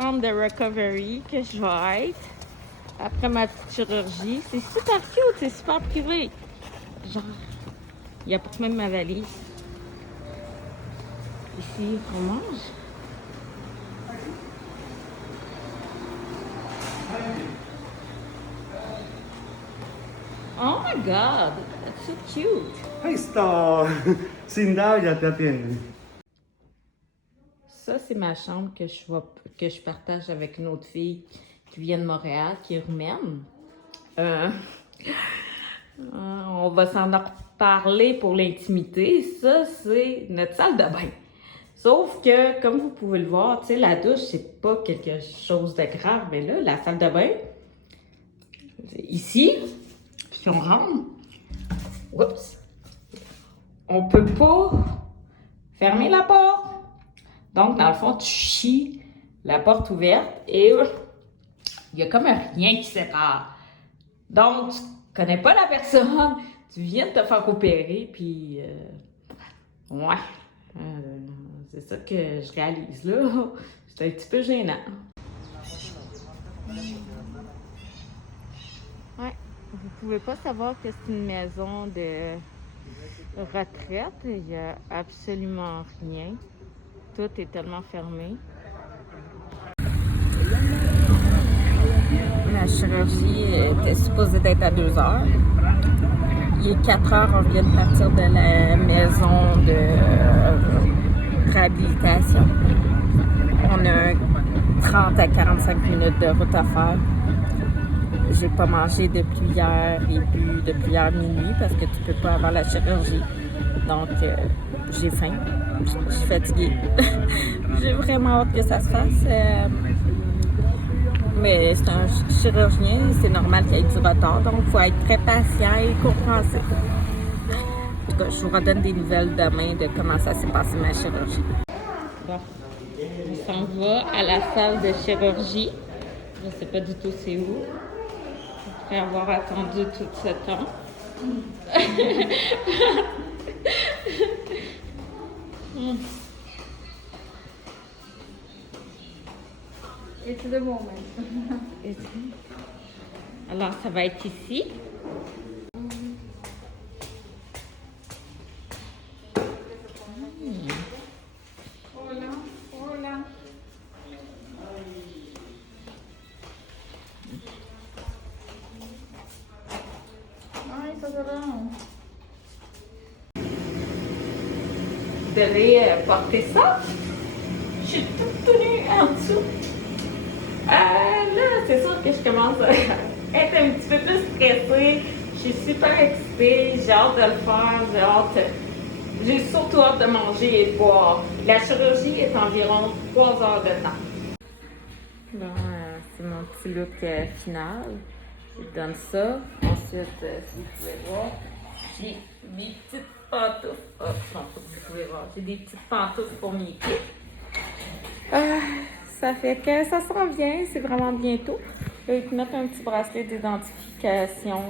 contente de recovery que je vais être après ma petite chirurgie. C'est super cute, c'est super privé. Genre, il apporte même ma valise. Ici, on mange. Oh my god, that's so cute. Hai sto Sindalia Tatene. Ça, c'est ma chambre que je partage avec une autre fille qui vient de Montréal, qui est roumaine. On va s'en reparler pour l'intimité. Ça, c'est notre salle de bain. Sauf que, comme vous pouvez le voir, tu sais, la douche, c'est pas quelque chose de grave. Mais là, la salle de bain, c'est ici, si on rentre, oups, on peut pas fermer la porte. Donc, dans le fond, tu chies la porte ouverte et il y a comme un rien qui sépare. Donc, tu connais pas la personne, tu viens de te faire opérer, puis ouais, c'est ça que je réalise là. C'est un petit peu gênant. Ouais, vous pouvez pas savoir que c'est une maison de retraite. Il y a absolument rien. Tout est tellement fermé. La chirurgie était supposée d'être à 2 heures. Il est 4 heures, on vient de partir de la maison de réhabilitation. On a 30 à 45 minutes de route à faire. J'ai pas mangé depuis hier et bu depuis hier minuit parce que tu peux pas avoir la chirurgie. Donc, j'ai faim. Je suis fatiguée. J'ai vraiment hâte que ça se fasse. Mais c'est un chirurgien, c'est normal qu'il y ait du retard. Donc, il faut être très patient et compréhensif. En tout cas, je vous redonne des nouvelles demain de comment ça s'est passé ma chirurgie. Bon, on s'en va à la salle de chirurgie. Je ne sais pas du tout c'est où. Après avoir attendu tout ce temps. It's the moment. Alors, ça va être ici. Hola, hola. Ay, está cerrado. Vous devez porter ça. Je suis toute tenue en dessous. Là, c'est sûr que je commence à être un petit peu plus stressée. Je suis super excitée. J'ai hâte de le faire. J'ai surtout hâte de manger et de boire. La chirurgie est environ 3 heures de temps. Bon, c'est mon petit look final. Je donne ça. Ensuite, si vous pouvez voir, j'ai mes petites pantoufles. Oh, non, pas que vous pouvez voir. J'ai des petites pantoufles pour mes pieds. Ça fait que ça s'en vient, c'est vraiment bientôt. Je vais te mettre un petit bracelet d'identification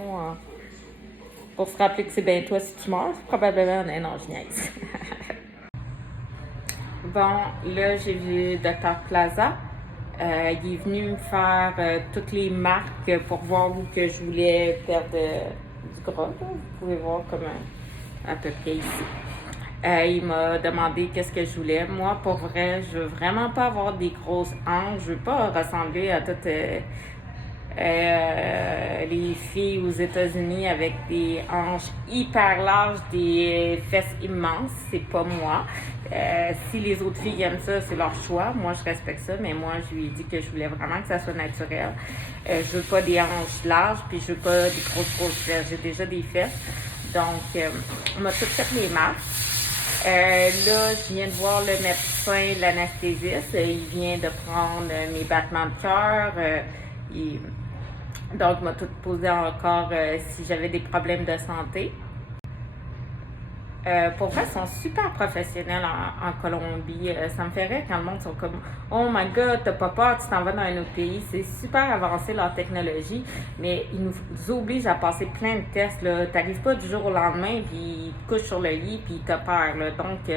pour se rappeler que c'est bien toi si tu meurs. Probablement, non, je niaise. Bon, là, j'ai vu Dr. Plaza. Il est venu me faire toutes les marques pour voir où que je voulais perdre du gras. Là. Vous pouvez voir comme à peu près ici. Il m'a demandé qu'est-ce que je voulais. Moi, pour vrai, je veux vraiment pas avoir des grosses hanches. Je veux pas ressembler à toutes les filles aux États-Unis avec des hanches hyper larges, des fesses immenses. C'est pas moi. Si les autres filles aiment ça, c'est leur choix. Moi, je respecte ça, mais moi, je lui ai dit que je voulais vraiment que ça soit naturel. Je veux pas des hanches larges, puis je veux pas des grosses fesses. J'ai déjà des fesses. Donc, on m'a tout fait les marques. Là, je viens de voir le médecin, l'anesthésiste. Il vient de prendre mes battements de cœur. Donc, il m'a tout posé encore si j'avais des problèmes de santé. Pour vrai, ils sont super professionnels en Colombie. Ça me fait rire quand le monde sont comme Oh my god, t'as pas peur, tu t'en vas dans un autre pays. C'est super avancé leur technologie, mais ils nous obligent à passer plein de tests. T'arrives pas du jour au lendemain, puis tu te couches sur le lit, puis t'as peur. Là. Donc,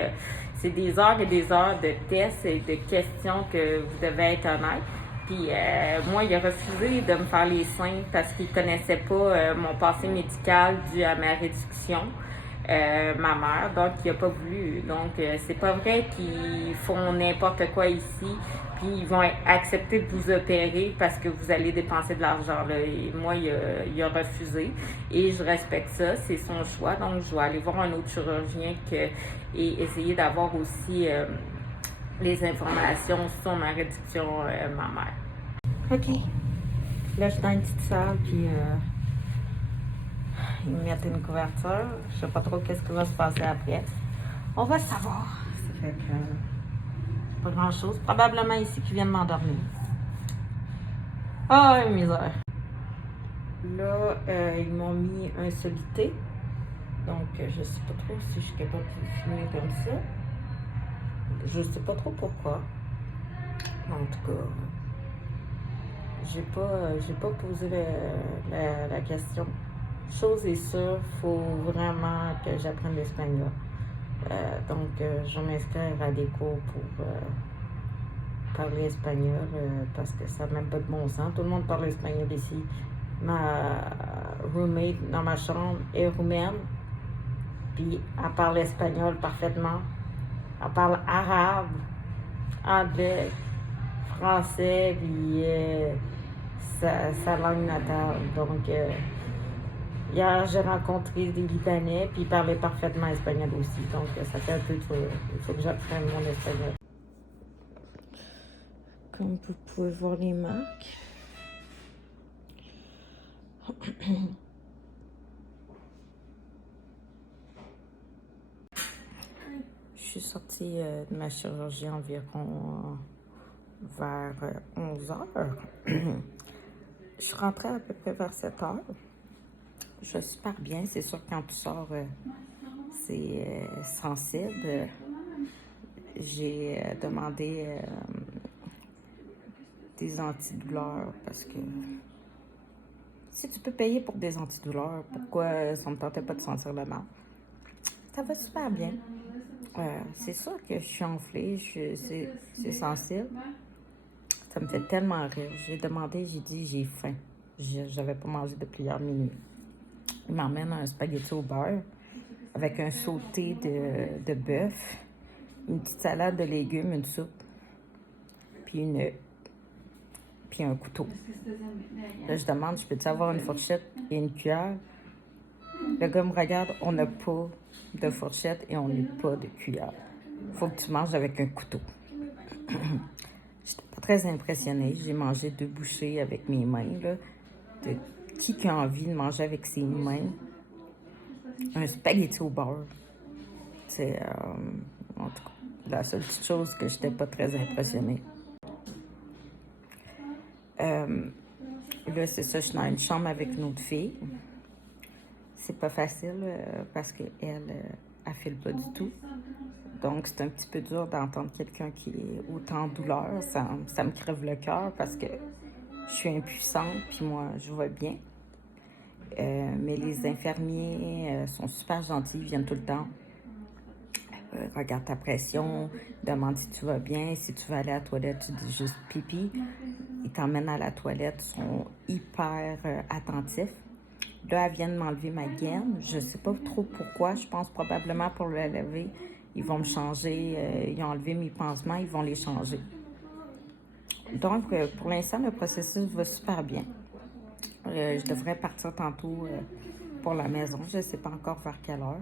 c'est des heures et des heures de tests et de questions que vous devez être honnête. Puis moi, il a refusé de me faire les seins parce qu'il connaissait pas mon passé médical dû à ma réduction. Ma mère, donc il n'a pas voulu. Donc, c'est pas vrai qu'ils font n'importe quoi ici, puis ils vont accepter de vous opérer parce que vous allez dépenser de l'argent. Là. Et moi, il a refusé et je respecte ça, c'est son choix. Donc, je vais aller voir un autre chirurgien et essayer d'avoir aussi les informations sur ma réduction, ma mère. OK. Là, je suis dans une petite salle, puis ils me mettent une couverture. Je sais pas trop qu'est-ce qui va se passer après. On va le savoir. Ça fait que pas grand-chose. Probablement ici qu'ils viennent m'endormir. Ah, une misère. Là, ils m'ont mis un solité. Donc, je sais pas trop si je suis capable de filmer comme ça. Je sais pas trop pourquoi. En tout cas, j'ai pas posé la question. Chose est sûre, il faut vraiment que j'apprenne l'espagnol. Donc, je vais m'inscrire à des cours pour parler espagnol parce que ça n'a même pas de bon sens. Tout le monde parle espagnol ici. Ma roommate dans ma chambre est roumaine, puis elle parle espagnol parfaitement. Elle parle arabe, anglais, français, puis sa langue natale. Donc, hier, j'ai rencontré des Libanais, puis ils parlaient parfaitement espagnol aussi. Donc, ça fait un peu dur. Il faut que j'apprenne mon espagnol. Comme vous pouvez voir les marques. Je suis sortie de ma chirurgie environ vers 11 heures. Je suis rentrée à peu près vers 7 heures. Je vais super bien. C'est sûr, quand tu sors, c'est sensible. J'ai demandé des antidouleurs parce que si tu peux payer pour des antidouleurs, pourquoi ça ne me tentait pas de sentir le mal? Ça va super bien. C'est sûr que je suis enflée, c'est sensible. Ça me fait tellement rire. J'ai demandé, j'ai dit, j'ai faim. J'avais pas mangé depuis hier minuit. Il m'emmène un spaghetti au beurre avec un sauté de bœuf, une petite salade de légumes, une soupe, puis un couteau. Là, je demande, je peux-tu avoir une fourchette et une cuillère? Le gars me regarde, on n'a pas de fourchette et on n'a pas de cuillère. Il faut que tu manges avec un couteau. J'étais pas très impressionnée. J'ai mangé 2 bouchées avec mes mains. Là. Qui a envie de manger avec ses mains un spaghetti au beurre? C'est, en tout cas, la seule petite chose que j'étais pas très impressionnée. Là, c'est ça, je suis dans une chambre avec une autre fille. C'est pas facile parce qu'elle, elle file pas du tout. Donc, c'est un petit peu dur d'entendre quelqu'un qui est autant en douleur. Ça me crève le cœur parce que je suis impuissante, puis moi, je vais bien. Mais les infirmiers sont super gentils, ils viennent tout le temps. Regarde ta pression, demande si tu vas bien. Si tu veux aller à la toilette, tu dis juste pipi. Ils t'emmènent à la toilette, ils sont hyper attentifs. Là, elle vient de m'enlever ma gaine. Je ne sais pas trop pourquoi. Je pense probablement pour le lever. Ils vont me changer. Ils ont enlevé mes pansements. Ils vont les changer. Donc, pour l'instant, le processus va super bien. Je devrais partir tantôt pour la maison. Je ne sais pas encore vers quelle heure.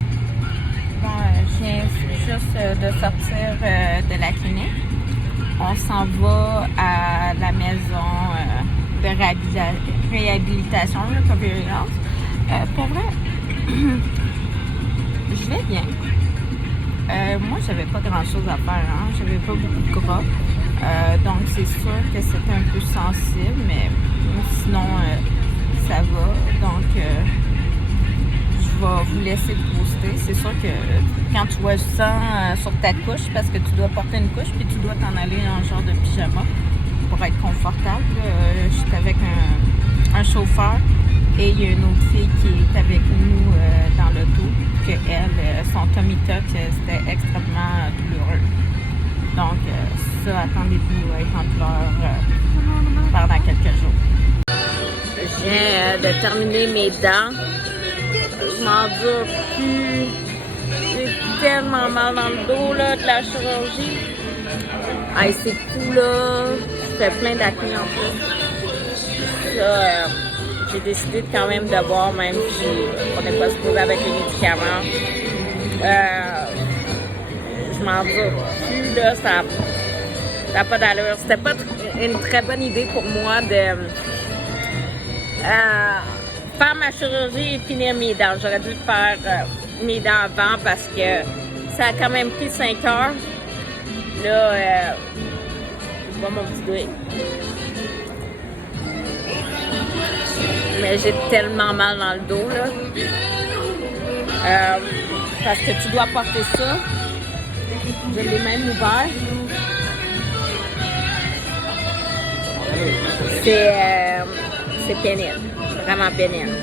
Bon, je viens juste de sortir de la clinique. On s'en va à la maison de réhabilitation, là, comme pour vrai, je vais bien. Moi, j'avais pas grand-chose à faire, hein. J'avais pas beaucoup de gras. Donc, c'est sûr que c'était un peu sensible, mais sinon, ça va. Donc, je je vais vous laisser le poster. C'est sûr que quand tu vois ça sur ta couche, parce que tu dois porter une couche, puis tu dois t'en aller en genre de pyjama pour être confortable. Je suis avec un chauffeur et il y a une autre fille qui est avec nous dans l'auto, que elle, son tummy tuck, c'était extrêmement douloureux. Donc ça, attendez-vous à être en douleur pendant quelques jours. Je viens de terminer mes dents. Je m'en dure plus. J'ai tellement mal dans le dos là, de la chirurgie. Hey, c'est fou là. Je fais plein d'acné en plus. Ça, j'ai décidé de quand même de boire, même si on n'est pas supposé avec les médicaments. Je m'en dure plus là. Ça n'a pas d'allure. C'était pas une très bonne idée pour moi de faire ma chirurgie et finir mes dents. J'aurais dû faire mes dents avant parce que ça a quand même pris 5 heures. Là, je vois mon petit doigt. Mais j'ai tellement mal dans le dos, là. Parce que tu dois porter ça. Je l'ai même ouvert. C'est pénible. Vraiment pénible.